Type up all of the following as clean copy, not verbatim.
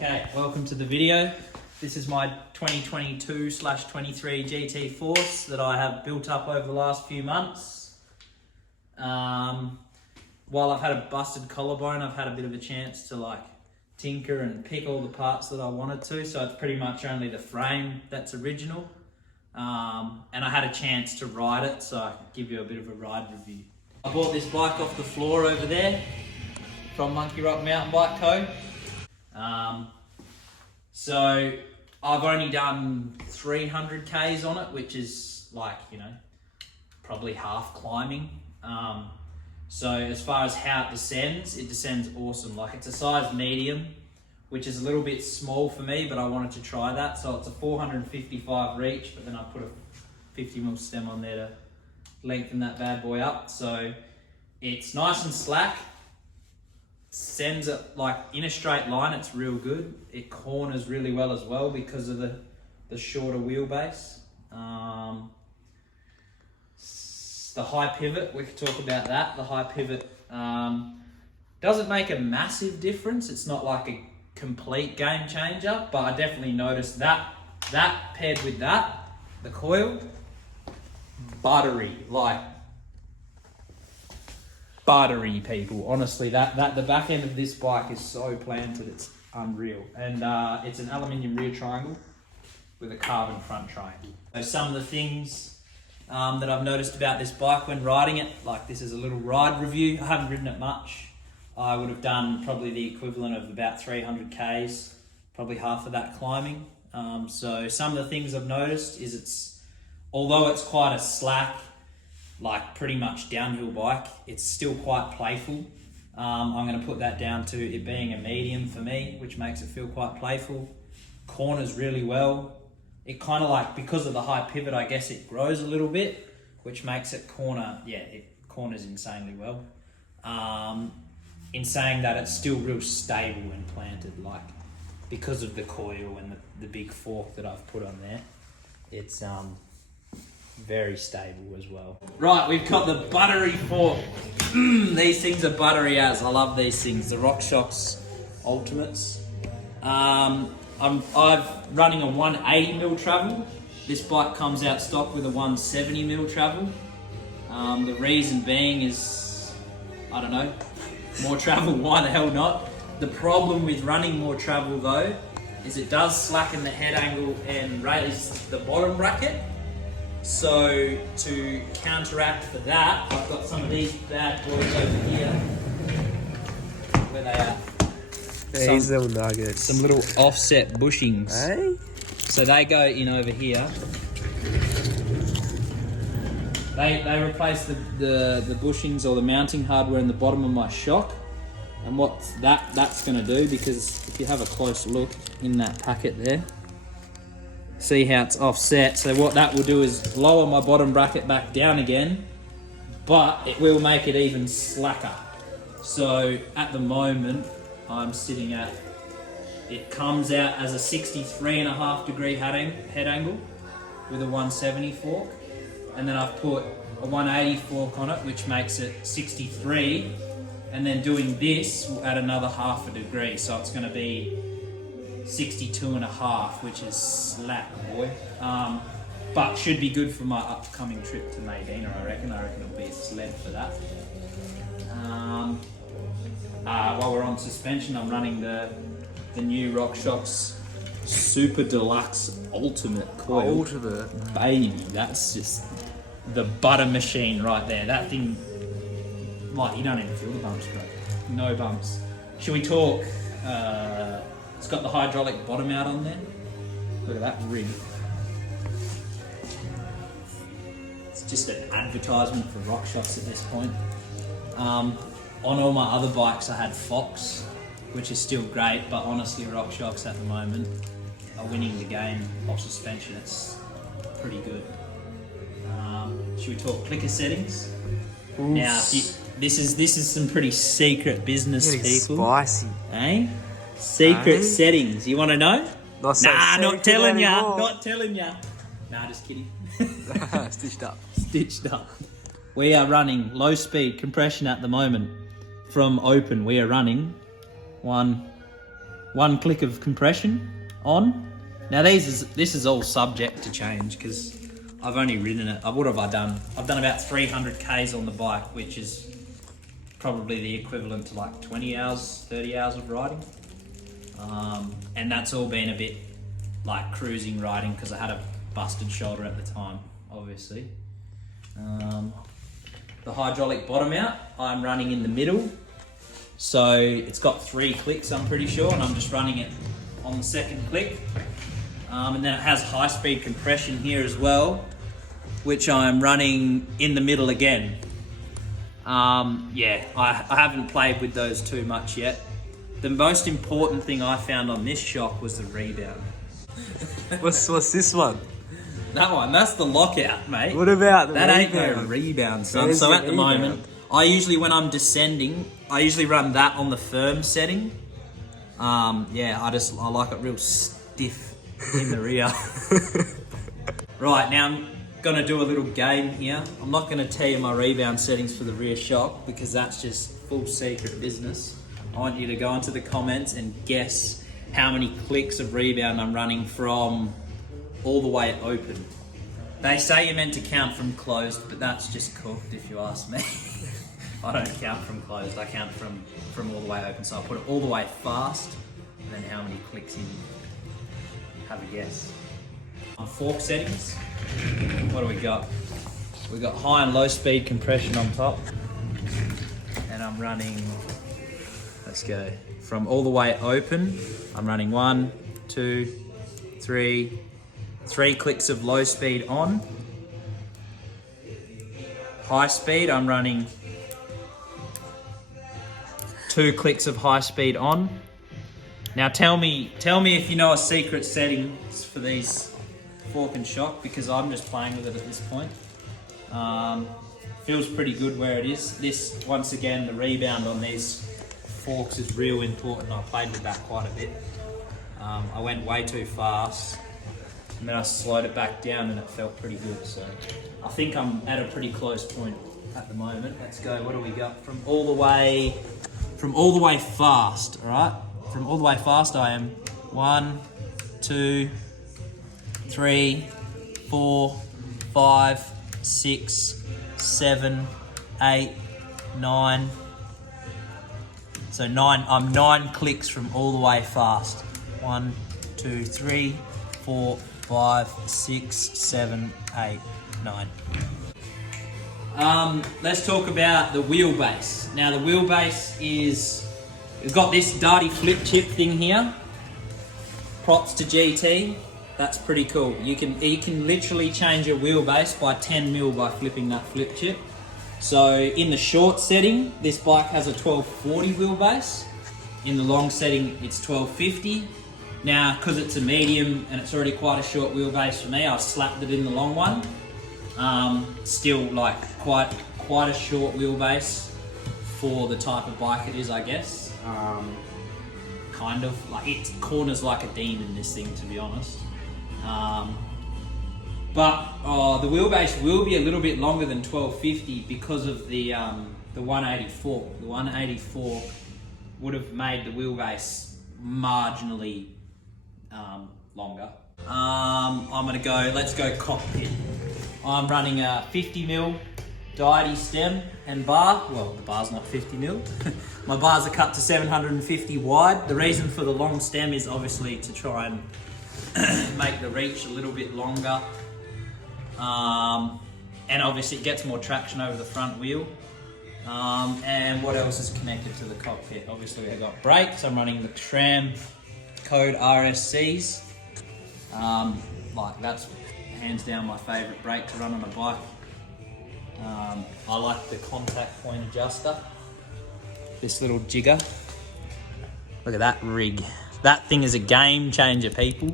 Okay, welcome to the video. This is my 2022/23 GT Force that I have built up over the last few months. While I've had a busted collarbone, I've had a bit of a chance to tinker and pick all the parts that I wanted to, so it's pretty much only the frame that's original. And I had a chance to ride it, so I can give you a bit of a ride review. I bought this bike off the floor over there from Monkey Rock Mountain Bike Co. So I've only done 300 Ks on it, which is probably half climbing. So as far as how it descends awesome. It's a size medium, which is a little bit small for me, but I wanted to try that. So it's a 455 reach, but then I put a 50mm stem on there to lengthen that bad boy up. So it's nice and slack. Sends it in a straight line, it's real good. It corners really well as well because of the shorter wheelbase. The high pivot, we could talk about that. The high pivot doesn't make a massive difference. It's not like a complete game changer, but I definitely noticed that paired with that, the coil, buttery, buttery, people. Honestly, the back end of this bike is so planted, it's unreal. And it's an aluminium rear triangle with a carbon front triangle. So some of the things that I've noticed about this bike when riding it, this is a little ride review. I haven't ridden it much. I would have done probably the equivalent of about 300 Ks, probably half of that climbing. So some of the things I've noticed is although it's quite a slack, pretty much downhill bike, it's still quite playful. I'm going to put that down to it being a medium for me, which makes it feel quite playful. Corners really well. It kind of because of the high pivot, I guess it grows a little bit, which makes it it corners insanely well. In saying that, it's still real stable and planted, because of the coil and the big fork that I've put on there. It's very stable as well. Right, we've got the buttery fork. These things are buttery as. I love these things. The RockShox Ultimates. I'm running a 180mm travel. This bike comes out stock with a 170mm travel. The reason being is, I don't know, more travel, why the hell not? The problem with running more travel though, is it does slacken the head angle and raise the bottom bracket. So to counteract for that, I've got some of these bad boys over here. Where they are? These little nuggets. Some little offset bushings. Hey? So they go in over here. They replace the bushings or the mounting hardware in the bottom of my shock. And what that's going to do, because if you have a close look in that packet there, see how it's offset. So what that will do is lower my bottom bracket back down again, but it will make it even slacker. So at the moment, I'm sitting at, it comes out as a 63.5 degree head angle with a 170 fork. And then I've put a 180 fork on it, which makes it 63. And then doing this will add another half a degree. So it's gonna be 62.5, which is slap, boy. But should be good for my upcoming trip to Medina, I reckon. It'll be a sled for that. While we're on suspension, I'm running the new RockShox Super Deluxe Ultimate coil. Ultimate. Baby, that's just the butter machine right there. That thing, you don't even feel the bumps, bro. No bumps. Should we talk? It's got the hydraulic bottom out on there. Look at that rig. It's just an advertisement for RockShox at this point. On all my other bikes I had Fox, which is still great, but honestly RockShox at the moment are winning the game of suspension. It's pretty good. Should we talk clicker settings? Oof. Now, this is some pretty secret business, people. Spicy. Eh? Secret settings. You want to know? Not so not telling ya. anymore. Not telling ya. Nah, just kidding. Stitched up. Stitched up. We are running low speed compression at the moment. From open, we are running 1, 1 click of compression on. Now this is all subject to change because I've only ridden it. What have I done? I've done about 300 Ks on the bike, which is probably the equivalent to like 20 hours, 30 hours of riding. And that's all been a bit like cruising riding because I had a busted shoulder at the time, obviously. The hydraulic bottom out, I'm running in the middle. So it's got 3 clicks, I'm pretty sure, and I'm just running it on the 2nd click. And then it has high-speed compression here as well, which I'm running in the middle again. Yeah, I haven't played with those too much yet. The most important thing I found on this shock was the rebound. What's this one? That one, that's the lockout, mate. What about the that rebound? ain't no rebound, son. There's So the at the rebound. moment, I usually, when I'm descending, I usually run that on the firm setting. Yeah, I like it real stiff in the rear. Right, now I'm gonna do a little game here. I'm not gonna tell you my rebound settings for the rear shock because that's just full secret business. I want you to go into the comments and guess how many clicks of rebound I'm running from all the way open. They say you're meant to count from closed, but that's just cooked if you ask me. I don't count from closed, I count from all the way open. So I'll put it all the way fast, and then how many clicks in. Have a guess. On fork settings, what do we got? We got high and low speed compression on top. And I'm running, let's go, from all the way open, I'm running 1, 2, 3, 3 clicks of low speed on. High speed, I'm running 2 clicks of high speed on. Now tell me if you know a secret settings for these fork and shock, because I'm just playing with it at this point. Feels pretty good where it is. This, once again, the rebound on these forks is real important. I played with that quite a bit. I went way too fast and then I slowed it back down and it felt pretty good. So I think I'm at a pretty close point at the moment. Let's go, what do we got? From all the way fast, all right? From all the way fast, I am 1, 2, 3, 4, 5, 6, 7, 8, 9. So 9. I'm 9 clicks from all the way fast. 1, 2, 3, 4, 5, 6, 7, 8, 9. Let's talk about the wheelbase. Now the wheelbase is, we've got this dirty flip chip thing here. Props to GT. That's pretty cool. You can literally change your wheelbase by 10 mil by flipping that flip chip. So in the short setting, this bike has a 1240 wheelbase. In the long setting, it's 1250. Now, because it's a medium and it's already quite a short wheelbase for me, I've slapped it in the long one. Still like quite a short wheelbase for the type of bike it is, I guess. Kind of like it corners like a demon, this thing, to be honest. But the wheelbase will be a little bit longer than 1250 because of the 184. The 184 would have made the wheelbase marginally longer. Let's go cockpit. I'm running a 50 mil Kaiden stem and bar. Well, the bar's not 50 mil. My bars are cut to 750 wide. The reason for the long stem is obviously to try and make the reach a little bit longer. And obviously it gets more traction over the front wheel. And what else is connected to the cockpit? Obviously we've got brakes. I'm running the SRAM code RSCs. Like that's hands down my favourite brake to run on a bike. I like the contact point adjuster. This little jigger. Look at that rig. That thing is a game changer, people.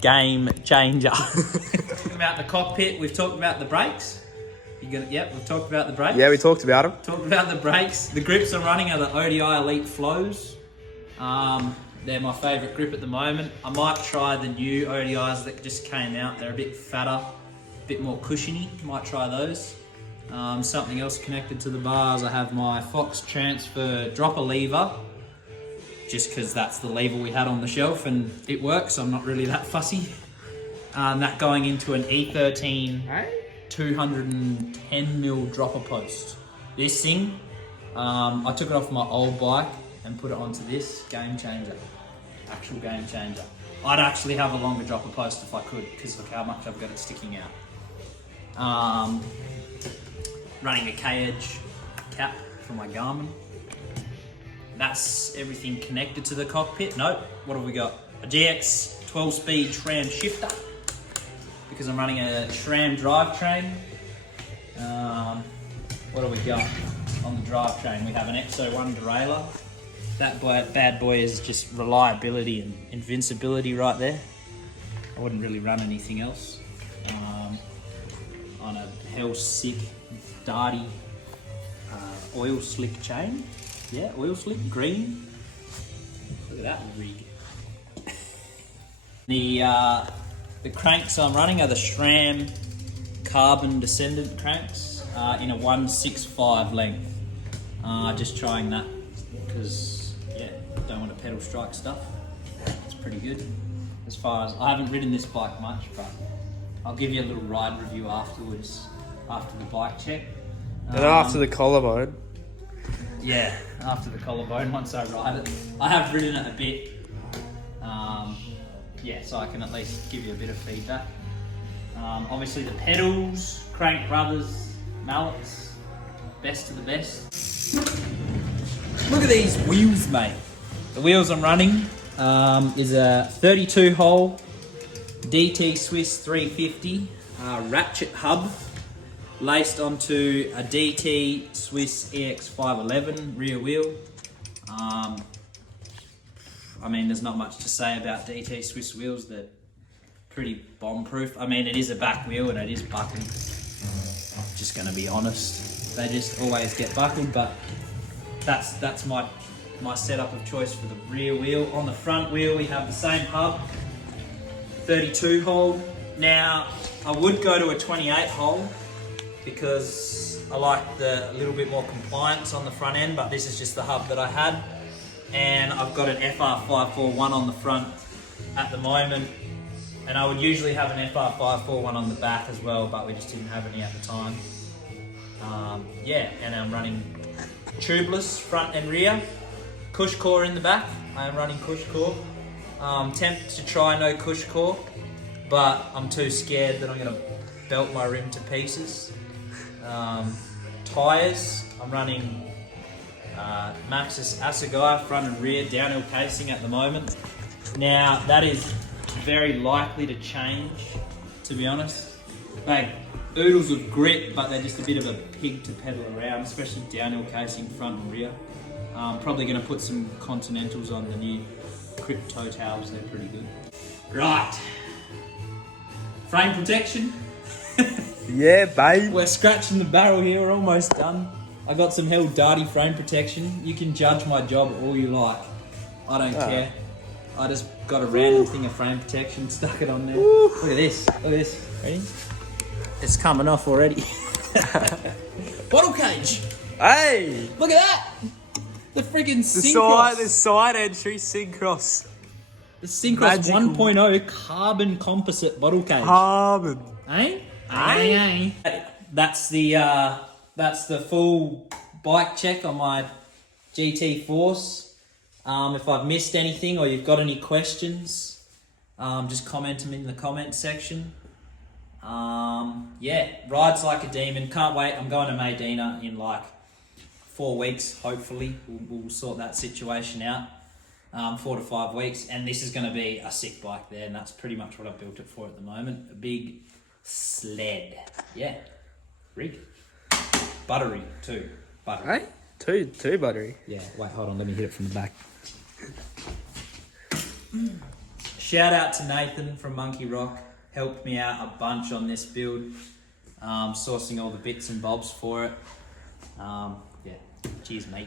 Game changer. Talking about the cockpit, we've talked about the brakes. Yep, we've talked about the brakes. Yeah, we talked about them. Talked about the brakes. The grips I'm running are the ODI Elite Flows. They're my favourite grip at the moment. I might try the new ODIs that just came out. They're a bit fatter, a bit more cushiony. Might try those. Something else connected to the bars, I have my Fox Transfer dropper lever, just because that's the lever we had on the shelf and it works. I'm not really that fussy. That going into an E13 210mm dropper post. This thing, I took it off my old bike and put it onto this. Game changer. Actual game changer. I'd actually have a longer dropper post if I could, because look how much I've got it sticking out. Running a K-Edge cap for my Garmin. That's everything connected to the cockpit. Nope, what have we got? A GX 12-speed SRAM shifter, because I'm running a SRAM drivetrain. What do we got on the drivetrain? We have an XO1 derailleur. That bad boy is just reliability and invincibility right there. I wouldn't really run anything else. On a hell sick, darty oil slick chain. Yeah, oil slick, green. Look at that rig. The cranks I'm running are the SRAM carbon descendant cranks in a 165 length. Just trying that because, yeah, don't want to pedal strike stuff. It's pretty good. As far as, I haven't ridden this bike much, but I'll give you a little ride review afterwards, after the bike check. And after the collarbone. Yeah, after the collarbone, once I ride it. I have ridden it a bit. Yeah, so I can at least give you a bit of feedback. Obviously the pedals, Crank Brothers, mallets, best of the best. Look at these wheels, mate. The wheels I'm running is a 32 hole DT Swiss 350 ratchet hub laced onto a DT Swiss EX 511 rear wheel. I mean, there's not much to say about DT Swiss wheels. They're pretty bomb-proof. I mean, it is a back wheel and it is buckled. I'm just going to be honest. They just always get buckled, but that's my setup of choice for the rear wheel. On the front wheel, we have the same hub, 32 hole. Now, I would go to a 28 hole because I like the little bit more compliance on the front end, but this is just the hub that I had. And I've got an FR541 on the front at the moment, and I would usually have an FR541 on the back as well, but we just didn't have any at the time. Yeah, and I'm running tubeless front and rear, cush core in the back. I am running cush core. Tempted to try no cush core, but I'm too scared that I'm going to belt my rim to pieces. Tyres, I'm running Maxxis Assegai front and rear downhill casing at the moment. Now that is very likely to change, to be honest. They oodles of grit, but they're just a bit of a pig to pedal around, especially downhill casing front and rear. Probably going to put some Continentals on the new Crypto Towels, they're pretty good. Right, frame protection. Yeah, babe. We're scratching the barrel here, we're almost done. I got some hell dirty frame protection. You can judge my job all you like. I don't care. I just got a random thing of frame protection, stuck it on there. Look at this. Look at this. Ready? It's coming off already. Bottle cage. Hey! Look at that. The friggin' Syncross. The side entry Syncross. The Syncross 1.0 carbon composite bottle cage. Carbon. Eh? Aye. That's the full bike check on my GT Force. If I've missed anything or you've got any questions, just comment them in the comment section. Yeah, rides like a demon. Can't wait. I'm going to Medina in like 4 weeks, hopefully. We'll sort that situation out. 4 to 5 weeks. And this is going to be a sick bike there. And that's pretty much what I've built it for at the moment. A big sled. Yeah. Rig. Buttery too. Buttery. Hey? Two buttery. Yeah, wait, hold on, let me hit it from the back. Shout out to Nathan from Monkey Rock. Helped me out a bunch on this build. Sourcing all the bits and bobs for it. Yeah, cheers mate.